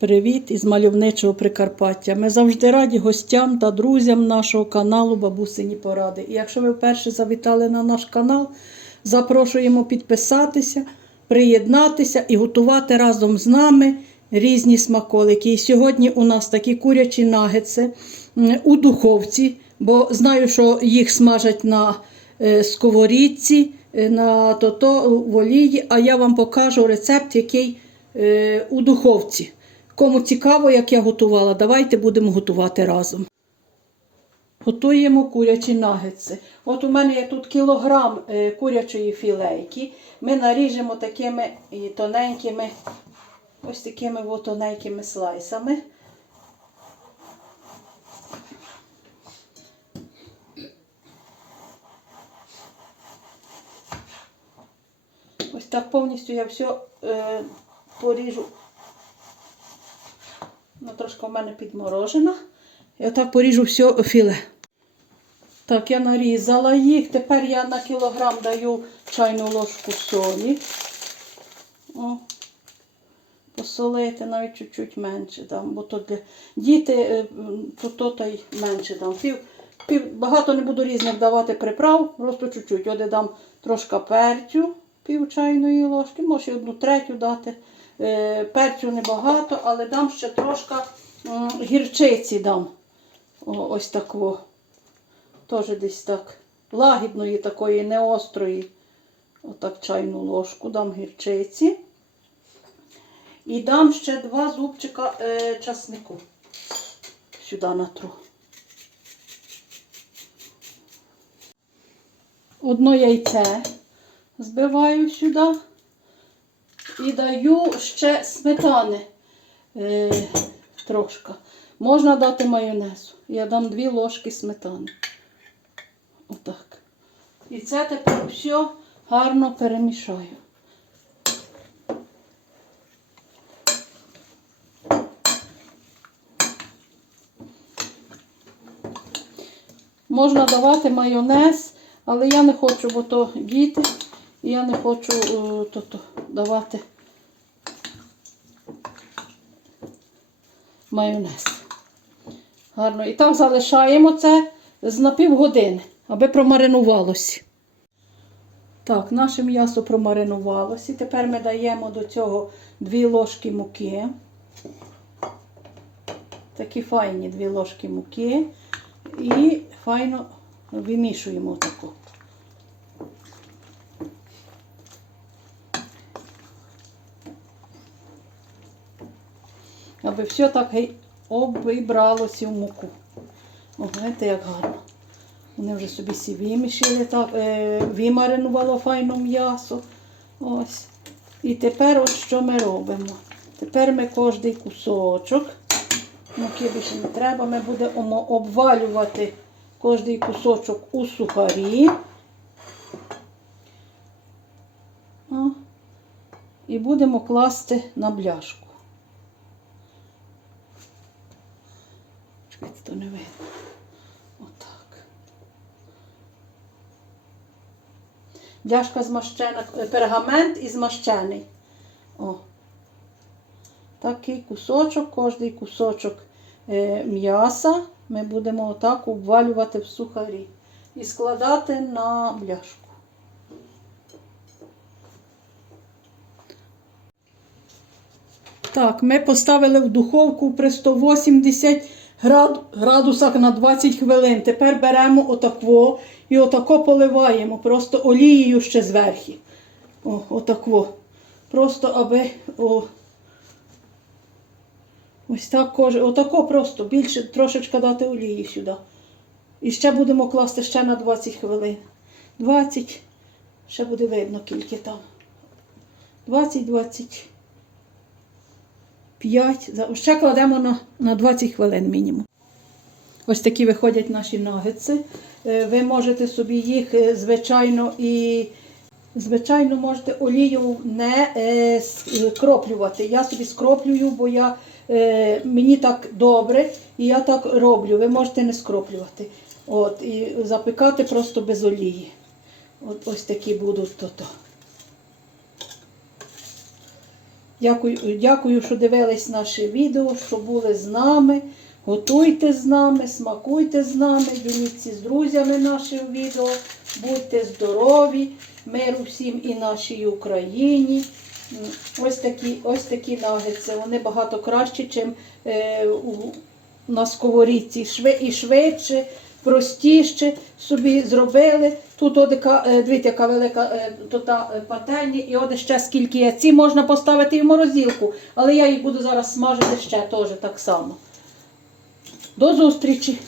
Привіт із мальовничого Прикарпаття. Ми завжди раді гостям та друзям нашого каналу Бабусині Поради. І якщо ви вперше завітали на наш канал, запрошуємо підписатися, приєднатися і готувати разом з нами різні смаколики. І сьогодні у нас такі курячі нагетси у духовці, бо знаю, що їх смажать на е, сковорідці, е, на то-то в олії, а я вам покажу рецепт, який е, у духовці. Кому цікаво, як я готувала, давайте будемо готувати разом. Готуємо курячі нагетси. От у мене є тут кілограм е, курячої філейки. Ми наріжемо такими тоненькими, ось такими от тоненькими слайсами. Ось так повністю я все е, поріжу. Трошки в мене підморожена. І отак поріжу все філе. Так, я нарізала їх. Тепер я на кілограм даю чайну ложку солі. О, посолити навіть чуть-чуть менше дам, бо то для діти, е, м, то то й менше дам. Пів, пів, багато не буду різних давати приправ, просто чуть-чуть. Я дам трошки перцю, пів чайної ложки, може одну третю дати. Е, Перцю небагато, але дам ще трошки гірчиці дам. О, ось такого. Теж десь так. Лагідної такої, не острої. Отак чайну ложку дам гірчиці. І дам ще два зубчика е, часнику. Сюди натру. Одно яйце збиваю сюди. І даю ще сметани е, трошки. Можна дати майонезу. Я дам дві ложки сметани. Отак. І це тепер все гарно перемішаю. Можна давати майонез, але я не хочу, бо то діти, і я не хочу е, то, то, давати майонез. Гарно. І так залишаємо це на півгодини, аби промаринувалося. Так, наше м'ясо промаринувалося. Тепер ми даємо до цього 2 ложки муки. Такі файні 2 ложки муки. І файно вимішуємо таку. Аби все так обібралося в муку. О, знаєте, як гарно. Вони вже собі всі вимішили, так, е, вимаринувало файно м'ясо. Ось. І тепер от що ми робимо? Тепер ми кожний кусочок, муки більше не треба, ми будемо обвалювати кожний кусочок у сухарі. О. І будемо класти на бляшку. Чекайте, то не видно. Отак. Бляшка змащена, е, пергамент і змащений. О. Такий кусочок, кожний кусочок е, м'яса ми будемо отак обвалювати в сухарі і складати на бляшку. Так, ми поставили в духовку при 180 град- градусах на 20 хвилин. Тепер беремо отакво і отако поливаємо, просто олією ще зверху. О, отакво. Просто аби о, ось так кожен. Отако просто більше трошечки дати олії сюди. І ще будемо класти ще на 20 хвилин. 20, ще буде видно, скільки там. 20-20. 5. За- Ще кладемо на, на 20 хвилин мінімум. Ось такі виходять наші нагетси. Е, Ви можете собі їх, е, звичайно, і звичайно можете олію не е, скроплювати. Я собі скроплюю, бо я, е, мені так добре, і я так роблю. Ви можете не скроплювати. От, і запікати просто без олії. От ось такі будуть то-то. Дякую, дякую, що дивились наше відео, що були з нами. Готуйте з нами, смакуйте з нами, діліться з друзями нашим відео. Будьте здорові, миру всім і нашій Україні. Ось такі, ось такі нагетси. Вони багато кращі, ніж е, на сковорідці. І швидше, простіше собі зробили. Тут одика, е, дивіться, яка велика е, то е, пательня, і от ще скільки є. Ці можна поставити і в морозилку, але я їх буду зараз смажити ще теж так само. До зустрічі!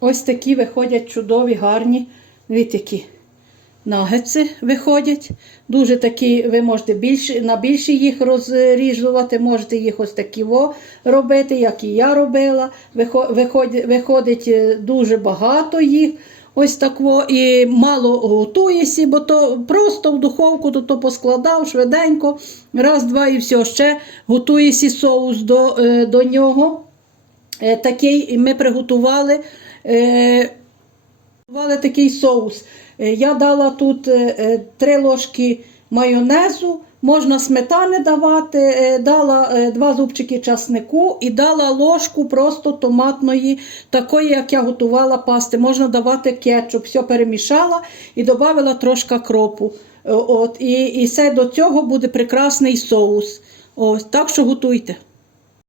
Ось такі виходять чудові, гарні. Дивіться, які нагетси виходять. Дуже такі, ви можете більше, на більше їх розріжувати, можете їх ось такі во робити, як і я робила. Виходить, виходить е, дуже багато їх. Ось так і мало готуєшся, бо то просто в духовку то, то поскладав швиденько, раз, два і все. Ще готуєшся соус до, е, до нього. Е, Такий ми приготували. Готували такий соус. Е, Я дала тут е, е, три ложки майонезу, можна сметани давати, дала два зубчики часнику і дала ложку просто томатної, такої, як я готувала пасти. Можна давати кетчуп, все перемішала і додала трошки кропу. От, і, і все до цього буде прекрасний соус. Ось, так що готуйте.